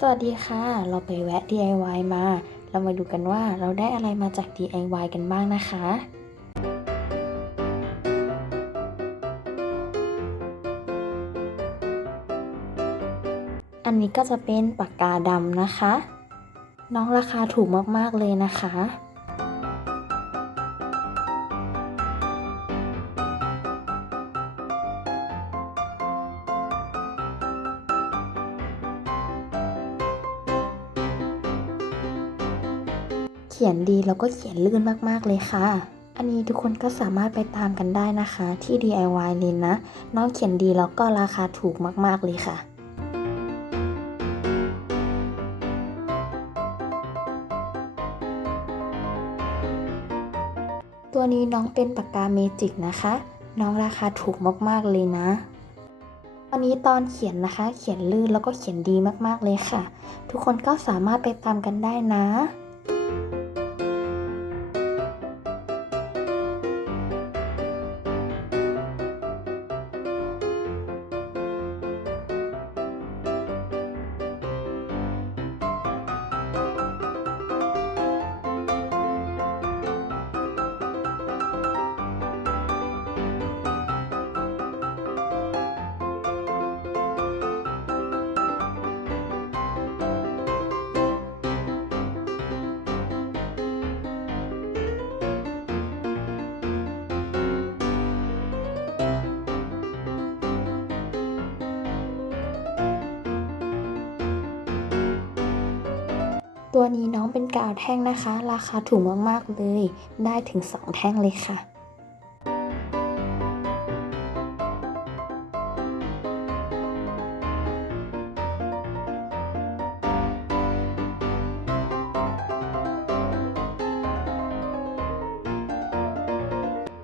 สวัสดีค่ะ เราไปแวะ DIY มา เรามาดูกันว่าเราได้อะไรมาจาก DIY กันบ้างนะคะ อันนี้ก็จะเป็นปากกาดำนะคะ น้องราคาถูกมากๆเลยนะคะ เขียนดีแล้วก็เขียนลื่นมากๆเลยค่ะ อันนี้ทุกคนก็สามารถไปตามกันได้นะคะที่ DIY เลยนะน้องเขียนดีแล้วก็ราคาถูกมากๆเลยค่ะตัวนี้น้องเป็นปากกาเมจิกนะคะ น้องราคาถูกมากๆเลยนะ ตอนนี้ตอนเขียนนะคะ เขียนลื่นแล้วก็เขียนดีมากๆเลยค่ะ ทุกคนก็สามารถไปตามกันได้นะ ตัวนี้น้องเป็นกาวแท่งนะคะ ราคาถูกมากๆเลย ได้ถึง 2 แท่งเลยค่ะ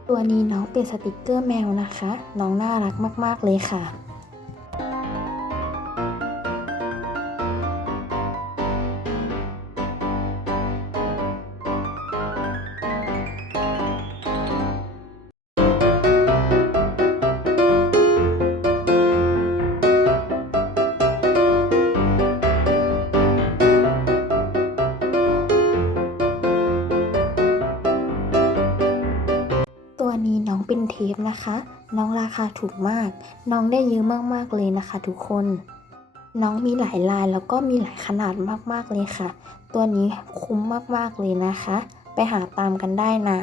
ตัวนี้น้องเป็นสติกเกอร์แมวนะคะ น้องน่ารักมาก ๆ เลยค่ะ ตัวนี้น้องเป็นเทปนะคะ น้องราคาถูกมาก น้องได้เยอะมากๆเลยนะคะ ทุกคน น้องมีหลายลายแล้วก็มีหลายขนาดมากๆเลยค่ะ ตัวนี้คุ้มมากๆเลยนะคะ ไปหาตามกันได้นะ